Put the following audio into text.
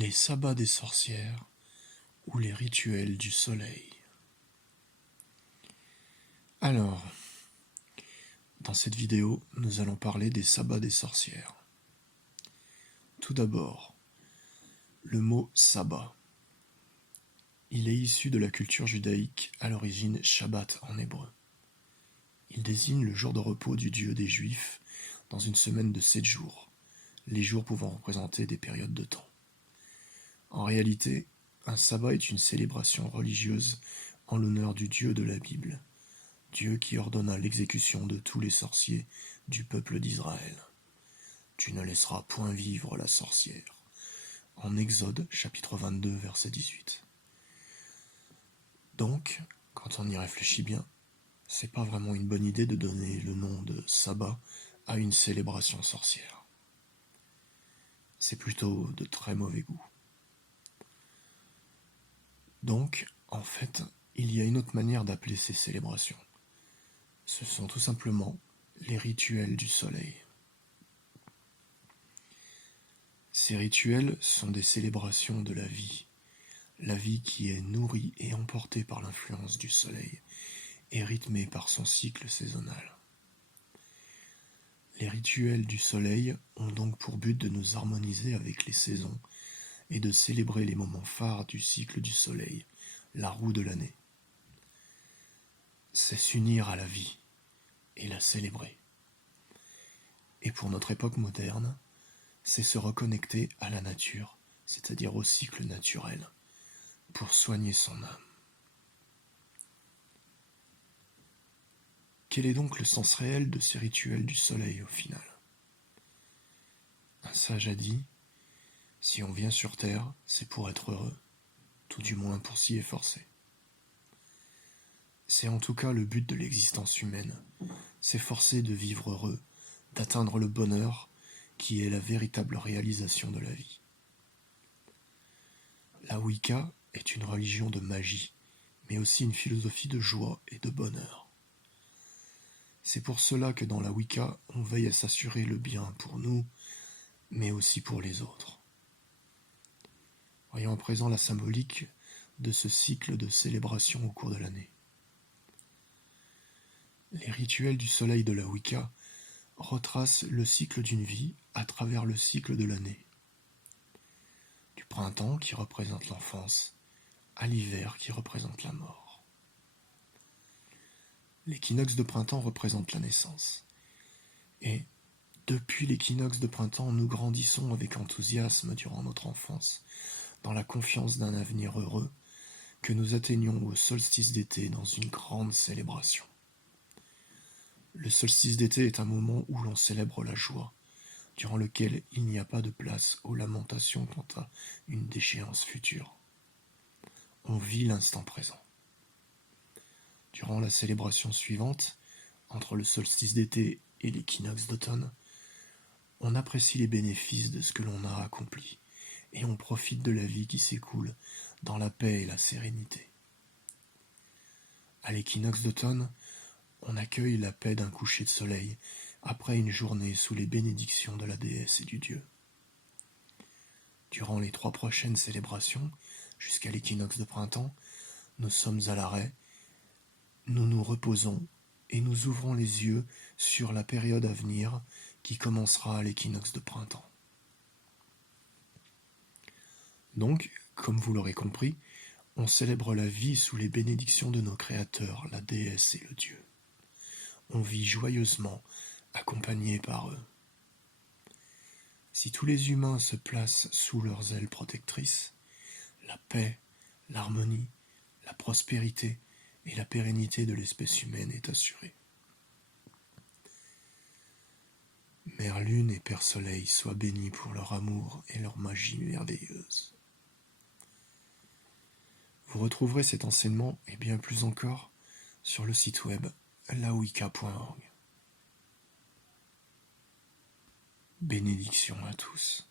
Les sabbats des sorcières ou les rituels du soleil. Alors, dans cette vidéo, nous allons parler des sabbats des sorcières. Tout d'abord, le mot sabbat. Il est issu de la culture judaïque, à l'origine Shabbat en hébreu. Il désigne le jour de repos du Dieu des Juifs dans une semaine de 7 jours, les jours pouvant représenter des périodes de temps. En réalité, un sabbat est une célébration religieuse en l'honneur du Dieu de la Bible, Dieu qui ordonna l'exécution de tous les sorciers du peuple d'Israël. Tu ne laisseras point vivre la sorcière. En Exode, chapitre 22, verset 18. Donc, quand on y réfléchit bien, c'est pas vraiment une bonne idée de donner le nom de sabbat à une célébration sorcière. C'est plutôt de très mauvais goût. Donc, en fait, il y a une autre manière d'appeler ces célébrations. Ce sont tout simplement les rituels du soleil. Ces rituels sont des célébrations de la vie qui est nourrie et emportée par l'influence du soleil et rythmée par son cycle saisonnal. Les rituels du soleil ont donc pour but de nous harmoniser avec les saisons et de célébrer les moments phares du cycle du soleil, la roue de l'année. C'est s'unir à la vie et la célébrer. Et pour notre époque moderne, c'est se reconnecter à la nature, c'est-à-dire au cycle naturel, pour soigner son âme. Quel est donc le sens réel de ces rituels du soleil au final ? Un sage a dit, si on vient sur terre, c'est pour être heureux, tout du moins pour s'y efforcer. C'est en tout cas le but de l'existence humaine, s'efforcer de vivre heureux, d'atteindre le bonheur qui est la véritable réalisation de la vie. La Wicca est une religion de magie, mais aussi une philosophie de joie et de bonheur. C'est pour cela que dans la Wicca, on veille à s'assurer le bien pour nous, mais aussi pour les autres. Voyons à présent la symbolique de ce cycle de célébration au cours de l'année. Les rituels du soleil de la Wicca retracent le cycle d'une vie à travers le cycle de l'année. Du printemps qui représente l'enfance, à l'hiver qui représente la mort. L'équinoxe de printemps représente la naissance. Et depuis l'équinoxe de printemps, nous grandissons avec enthousiasme durant notre enfance, dans la confiance d'un avenir heureux, que nous atteignons au solstice d'été dans une grande célébration. Le solstice d'été est un moment où l'on célèbre la joie, durant lequel il n'y a pas de place aux lamentations quant à une déchéance future. On vit l'instant présent. Durant la célébration suivante, entre le solstice d'été et l'équinoxe d'automne, on apprécie les bénéfices de ce que l'on a accompli et on profite de la vie qui s'écoule dans la paix et la sérénité. À l'équinoxe d'automne, on accueille la paix d'un coucher de soleil après une journée sous les bénédictions de la déesse et du dieu. Durant les 3 prochaines célébrations, jusqu'à l'équinoxe de printemps, nous sommes à l'arrêt, nous nous reposons et nous ouvrons les yeux sur la période à venir qui commencera à l'équinoxe de printemps. Donc, comme vous l'aurez compris, on célèbre la vie sous les bénédictions de nos créateurs, la déesse et le dieu. On vit joyeusement, accompagnés par eux. Si tous les humains se placent sous leurs ailes protectrices, la paix, l'harmonie, la prospérité et la pérennité de l'espèce humaine est assurée. Mère Lune et Père Soleil soient bénis pour leur amour et leur magie merveilleuse. Vous retrouverez cet enseignement et bien plus encore sur le site web lawicca.org. Bénédictions à tous.